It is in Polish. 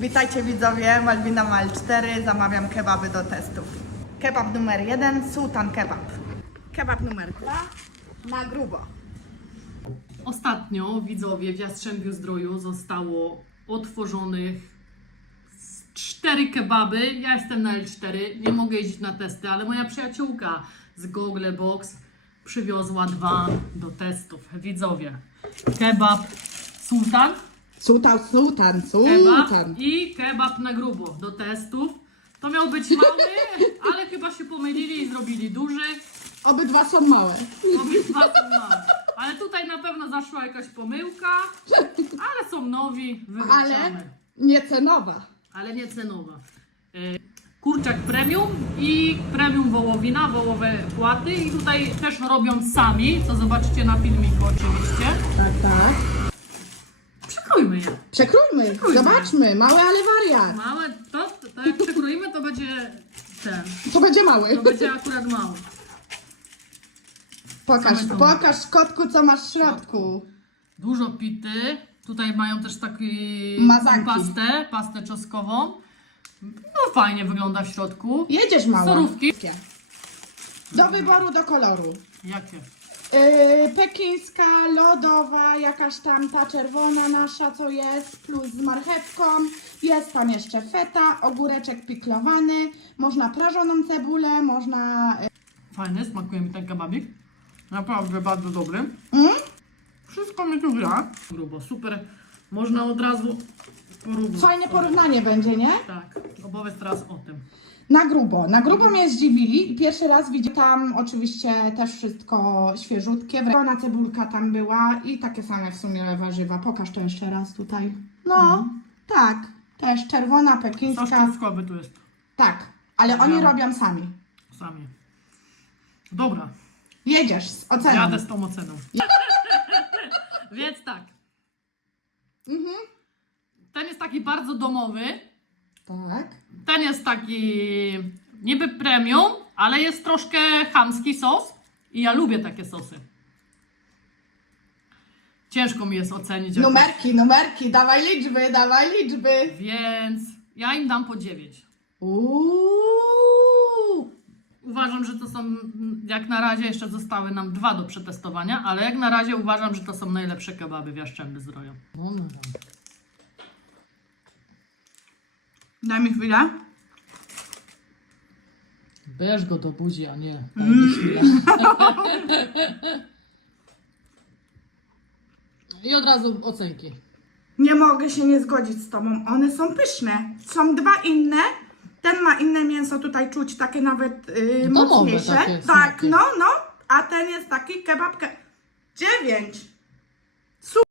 Witajcie widzowie, Malwina Mal 4, zamawiam kebaby do testów. Kebab numer 1, Sultan Kebab. Kebab numer 2, na grubo. Ostatnio widzowie w Jastrzębiu Zdroju zostało otworzonych cztery kebaby. Ja jestem na L4, nie mogę jeździć na testy, ale moja przyjaciółka z Google Box przywiozła dwa do testów. Widzowie, kebab sultan, Sultan, sultan, kebab i kebab na grubo do testów. To miał być mały, ale chyba się pomylili i zrobili duży. Obydwa są małe. Obydwa są małe. Ale tutaj na pewno zaszła jakaś pomyłka, ale są nowi, Ale wybaczamy. nie cenowa. Ale nie cenowa. Y, Kurczak premium i premium wołowina, wołowe płaty i tutaj też robią sami, co zobaczycie na filmiku oczywiście. Tak, tak. Przekrójmy. Przekrójmy, zobaczmy. Mały, ale wariat. Małe, to, to jak przekrójmy to będzie ten, To będzie mały. to będzie akurat mały. Pokaż, Same są. pokaż kotku, co masz w środku. Dużo pity. Tutaj mają też taki Mazanki. pastę, pastę czosnkową. No fajnie wygląda w środku. Jedziesz mała. Surówki. Do wyboru, do koloru. Jakie? Yy, pekińska, lodowa, jakaś tam ta czerwona nasza, co jest, plus z marchewką. Jest tam jeszcze feta, ogóreczek piklowany, można prażoną cebulę, można... Fajny, smakuje mi ten kebabik. Naprawdę bardzo dobry. Mm? Wszystko mi tu gra. Grubo, super. Można od razu porównywać. Fajne porównanie będzie, nie? Tak, opowiedz teraz o tym. Na grubo. Na grubo mnie zdziwili i pierwszy raz widziałam tam oczywiście też wszystko świeżutkie. Wrona cebulka tam była i takie same w sumie warzywa. Pokaż to jeszcze raz tutaj. No, tak. Też czerwona, Sos pekińska. czosnkowy tu jest. Tak, ale oni robią sami. Sami. Dobra, Jedziesz z oceną. jadę z tą oceną. Więc tak. Mhm. Ten jest taki bardzo domowy. Tak. Ten jest taki niby premium, ale jest troszkę chamski sos. I ja lubię takie sosy. Ciężko mi jest ocenić. jakoś. Numerki, numerki, dawaj liczby, dawaj liczby. Więc ja im dam po 9. Uuu. Uważam, że to są, jak na razie jeszcze zostały nam dwa do przetestowania, ale jak na razie uważam, że to są najlepsze kebaby w Jastrzębiu Zdroju. No, no, no. Daj mi chwilę. Bierz go do buzi, a nie I od razu ocenki. Nie mogę się nie zgodzić z tobą, one są pyszne. Są dwa inne. Ten ma inne mięso, tutaj czuć takie nawet yy, Domowe mocniejsze. takie tak, smaki. no, no. A ten jest taki kebab. Ke... Dziewięć.